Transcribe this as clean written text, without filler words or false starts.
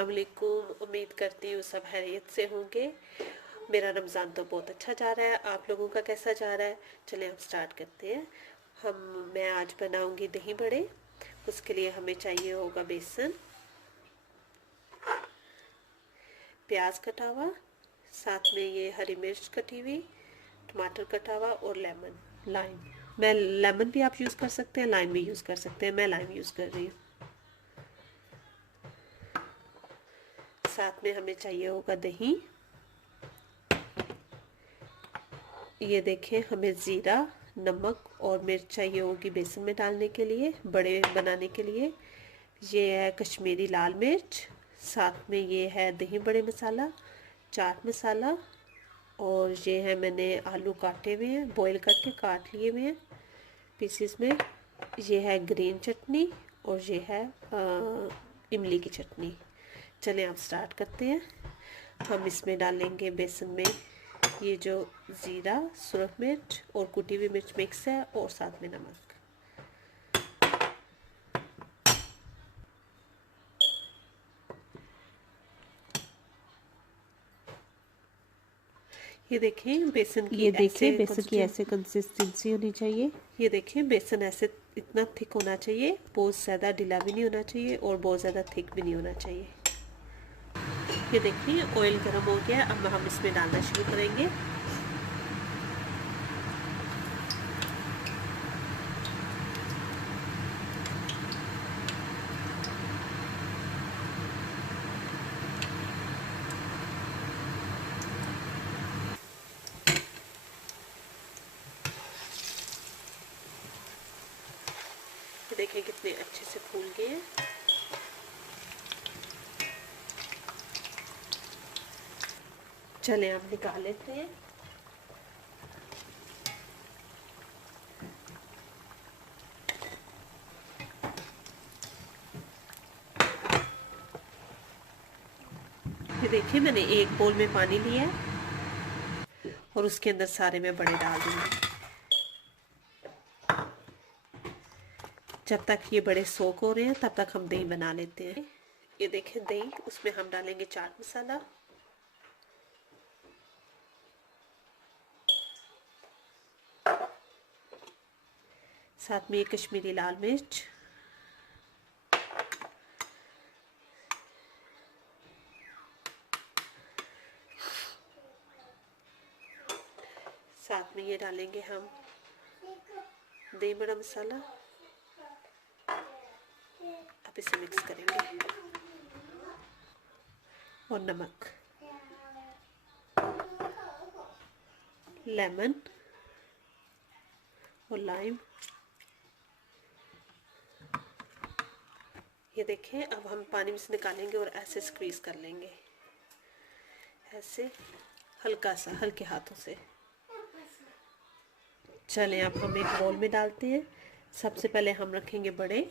अस्सलाम वालेकुम। उम्मीद करती हूँ सब खैरियत से होंगे। मेरा रमज़ान तो बहुत अच्छा जा रहा है, आप लोगों का कैसा जा रहा है? चलें हम स्टार्ट करते हैं। मैं आज बनाऊंगी दही बड़े। उसके लिए हमें चाहिए होगा बेसन, प्याज कटा हुआ, साथ में ये हरी मिर्च कटी हुई, टमाटर कटा हुआ और लाइम। मैं लेमन भी आप यूज़ कर सकते हैं, लाइम भी यूज़ कर सकते हैं, मैं लाइम यूज़ कर रही हूँ। साथ में हमें चाहिए होगा दही। ये देखें, हमें ज़ीरा, नमक और मिर्च चाहिए होगी बेसन में डालने के लिए, बड़े बनाने के लिए। ये है कश्मीरी लाल मिर्च, साथ में ये है दही बड़े मसाला, चाट मसाला, और ये है मैंने आलू काटे हुए हैं, बॉईल करके काट लिए हुए हैं पीसीस में। ये है ग्रीन चटनी और ये है इमली की चटनी। चलें आप स्टार्ट करते हैं। हम इसमें डालेंगे बेसन में ये जो ज़ीरा, सुरख मिर्च और कुटी हुई मिर्च मिक्स है, और साथ में नमक। ये देखें बेसन की ऐसे कंसिस्टेंसी होनी चाहिए। ये देखें बेसन ऐसे इतना थिक होना चाहिए, बहुत ज़्यादा ढीला भी नहीं होना चाहिए और बहुत ज़्यादा थिक भी नहीं होना चाहिए। ये देखिए ऑयल गर्म हो गया, अब हम इसमें डालना शुरू करेंगे। देखिए कितने अच्छे से फूल गए हैं। चलें आप निकाल लेते हैं। ये देखिए मैंने एक बोल में पानी लिया है और उसके अंदर सारे मैं बड़े डाल दूंगी। जब तक ये बड़े सोक हो रहे हैं तब तक हम दही बना लेते हैं। ये देखें दही, उसमें हम डालेंगे चाट मसाला, साथ में ये कश्मीरी लाल मिर्च, साथ में ये डालेंगे हम दही बड़ा मसाला। अब इसे मिक्स करेंगे, और नमक, लेमन और लाइम। ये देखें अब हम पानी में से निकालेंगे और ऐसे स्क्वीज कर लेंगे, ऐसे हल्का सा, हल्के हाथों से। चलें अब हम एक बाउल में डालते हैं। सबसे पहले हम रखेंगे बड़े।